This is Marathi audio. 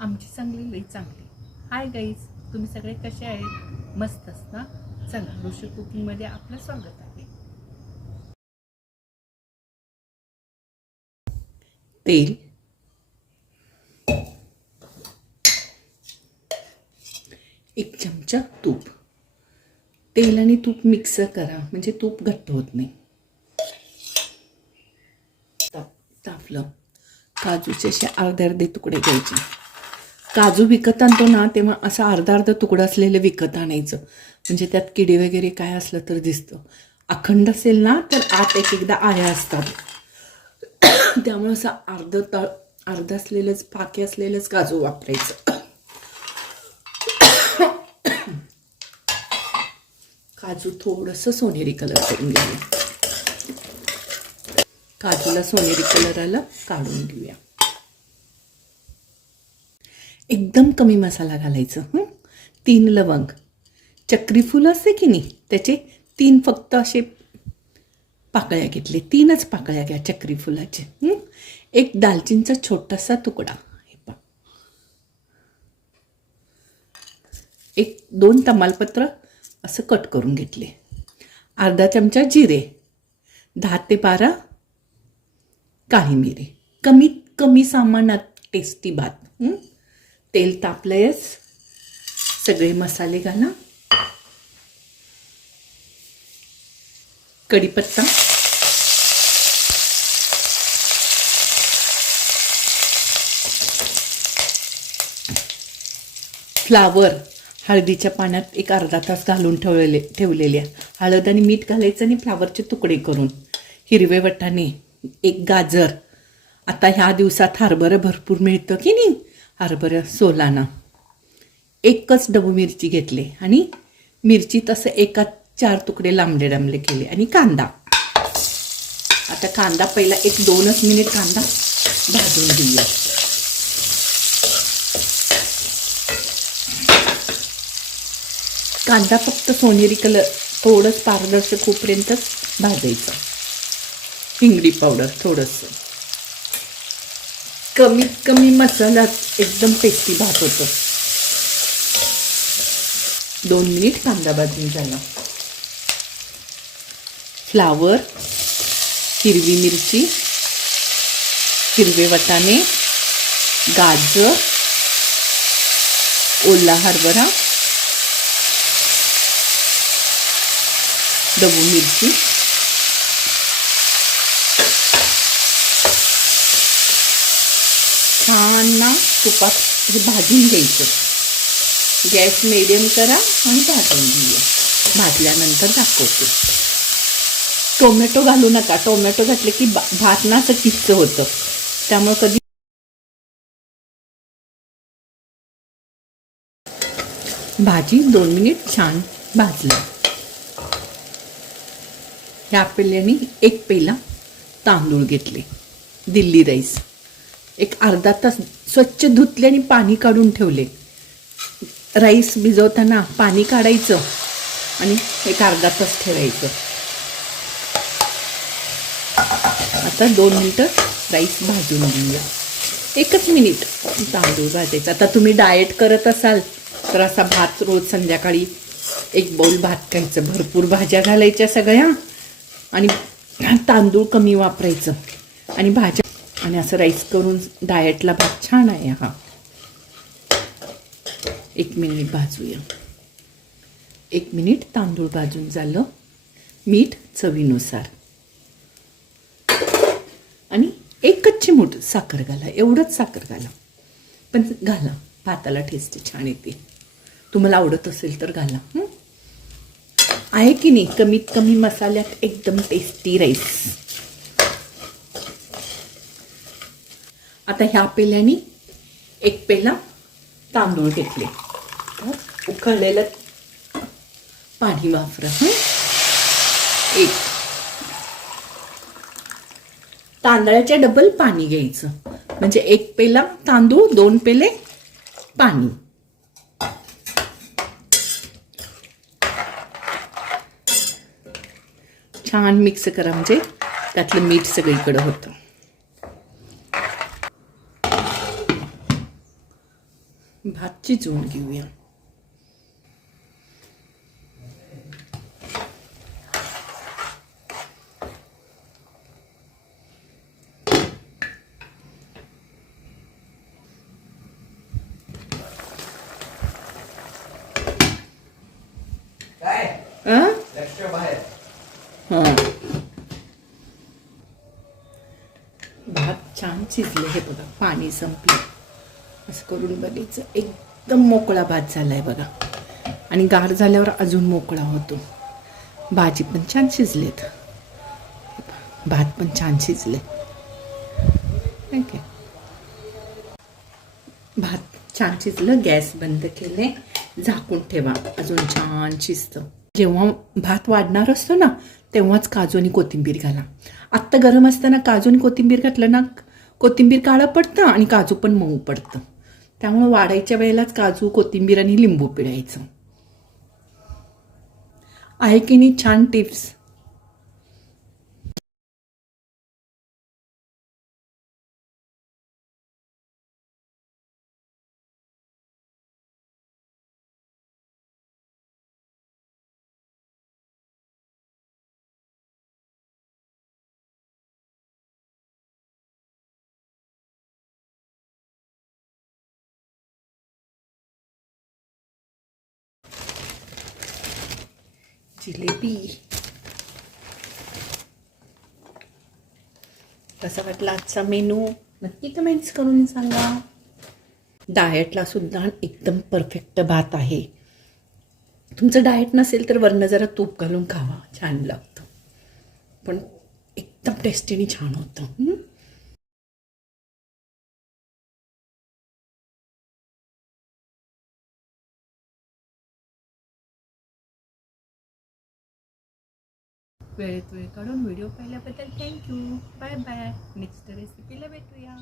आमची चांगली लई चांगली. हाय गाईज तुम्ही सगळे कसे आहेत? मस्तच ना? चला ऋषी कुकिंगमध्ये आपलं स्वागत आहे. तेल. एक चमचा तूप. तेल आणि तूप मिक्स करा म्हणजे तूप घट्ट होत नाही. ताप तापलं. काजूचे असे अर्धे अर्धे तुकडे घ्यायचे. काजू विकत आणतो ना तेव्हा असं अर्धा अर्धा तुकडं असलेलं विकत आणायचं. म्हणजे त्यात किडे वगैरे काय असलं तर दिसतं. अखंड असेल ना तर आत एक एकदा आया असतात. त्यामुळे असं अर्ध तळ अर्ध असलेलंच पाके असलेलंच काजू वापरायचं. काजू थोडंसं सोनेरी कलर करून घेऊया. काजूला सोनेरी कलर आला काढून घेऊया. एकदम कमी मसाला घालायचं तीन लवंग. चक्रीफूल असते की नाही त्याचे तीन फक्त असे पाकळ्या घेतले तीनच पाकळ्या घ्या चक्री फुलाचे एक दालचिनीचा छोटासा तुकडा. हे एक दोन तमालपत्र असं कट करून घेतले. अर्धा चमचा जिरे दहा ते बारा काळी मिरी. कमीत कमी सामानात टेस्टी भात तेल तापलंयच. सगळे मसाले घाला. कढीपत्ता. फ्लावर हळदीच्या पाण्यात एक अर्धा तास घालून ठेवलेले ठेवलेल्या. हळद आणि मीठ घालायचं आणि फ्लावरचे तुकडे करून. हिरवे वटाणे एक गाजर. आता ह्या दिवसात हरभरं भरपूर मिळतं की नाही? हरभरं सोलाना. एकच डबू मिरची घेतले आणि मिरची तसं एका चार तुकडे लांबले लांबले केले आणि कांदा. आता कांदा पहिला एक दोनच मिनिट कांदा भाजून घेऊया. कांदा फक्त सोनेरी कलर थोडंच पारदर्शक होईपर्यंतच भाजायचं. हिंगडी पावडर थोडंसं. कमीत कमी मसाल्यात एकदम टेस्टी भात होतो. दोन मिनिट कांदा भाजून झाला. फ्लावर हिरवी मिरची हिरवे वटाणे गाजर ओला हरभरा डबू मिरची छान ना तुपात हे भाजून घ्यायचं. गॅस मिडियम करा आणि भाजून घेऊया. भाजल्यानंतर दाखवते. टोमॅटो घालू नका. टोमॅटो घातले की बा- भात ना असं किच्च होतं. त्यामुळे कधी भाजी दोन मिनिट छान भाजली. ह्या पेल्याने एक पेला तांदूळ घेतले. दिल्ली राईस. एक अर्धा तास स्वच्छ धुतले आणि पाणी काढून ठेवले. राईस भिजवताना पाणी काढायचं आणि एक अर्धा तास ठेवायचं. आता दोन मिनटं राईस भाजून घेऊया. एकच मिनिट. तांदूळ भाजायचा. आता तुम्ही डाएट करत असाल तर असा भात रोज संध्याकाळी एक बाऊल भात खायचं. भरपूर भाज्या घालायच्या सगळ्या आणि तांदूळ कमी वापरायचं आणि भाज्या आणि असं राईस करून डाएटला भात छान आहे हा. एक मिनिट भाजूया. एक मिनिट तांदूळ भाजून झालं. मीठ चवीनुसार. आणि एक कच्ची मूठ साखर घाला. एवढंच साखर घाला. पण घाला. भाताला टेस्ट छान येते. तुम्हाला आवडत असेल तर घाला. आहे की नाही? कमीत कमी मसाल्यात एकदम टेस्टी राईस आता ह्या पेल्याने एक पेला तांदूळ घेतले. उकळलेलं पाणी वापरा एक. तांदळाच्या डबल पाणी घ्यायचं. म्हणजे एक पेला तांदूळ दोन पेले पाणी. छान मिक्स करा म्हणजे त्यातलं मीठ सगळीकडं होतं. भात शिजवून घेऊया. हां. भात छान शिजले हे बघा पाणी संपलं. असं करून बघायचं एकदम मोकळा भात झालाय बघा. आणि गार झाल्यावर अजून मोकळा होतो. भाजी पण छान शिजलेत. भात पण छान शिजले. ठीक भात छान शिजलं गॅस बंद केले. झाकून ठेवा. अजून छान शिजतं. जेव्हा भात वाढणार असतो ना तेव्हाच काजू आणि कोथिंबीर घाला. आत्ता गरम असताना काजू आणि कोथिंबीर घातलं ना कोथिंबीर काळं पडतं आणि काजू पण मऊ पडतं. त्यामुळे वाढायच्या वेळेलाच काजू कोथिंबीर आणि लिंबू पिळायचं. आहे की नाही? छान टिप्स जिलेबी कसा वाटला आजचा मेनू नक्की कमेंट्स करून सांगा डाएटला सुद्धा एकदम परफेक्ट भात आहे. तुमचं डाएट नसेल तर वरनं जरा तूप घालून खावा. छान लागतं. पण एकदम टेस्टीने छान होतं. वेळेत वेळ काढून व्हिडिओ पाहिल्याबद्दल थँक्यू बाय बाय नेक्स्ट रेसिपीला भेटूया.